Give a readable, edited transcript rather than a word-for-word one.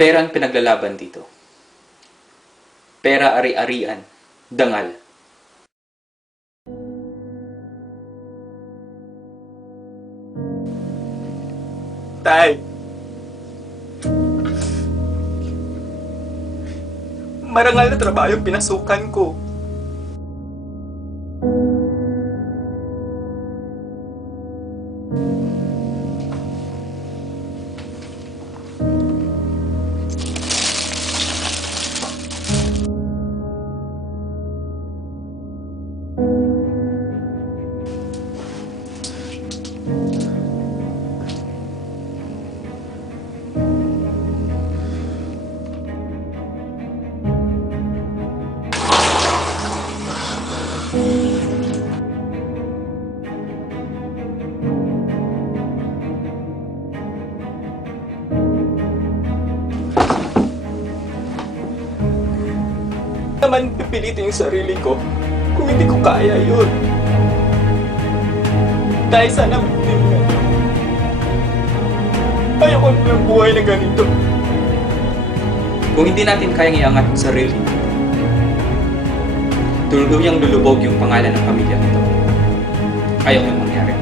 Pera ang pinaglalaban dito. Pera ari-arian, dangal. Tay, marangal na trabaho yung pinasukan ko. Naman pipilitin yung sarili ko kung hindi ko kaya yun. Dahil sana magtingan. Ayoko ng buhay na ganito. Kung hindi natin kayang iangat ang sarili, tuluyang lulubog yung pangalan ng pamilya nito. Ayaw yung mangyari.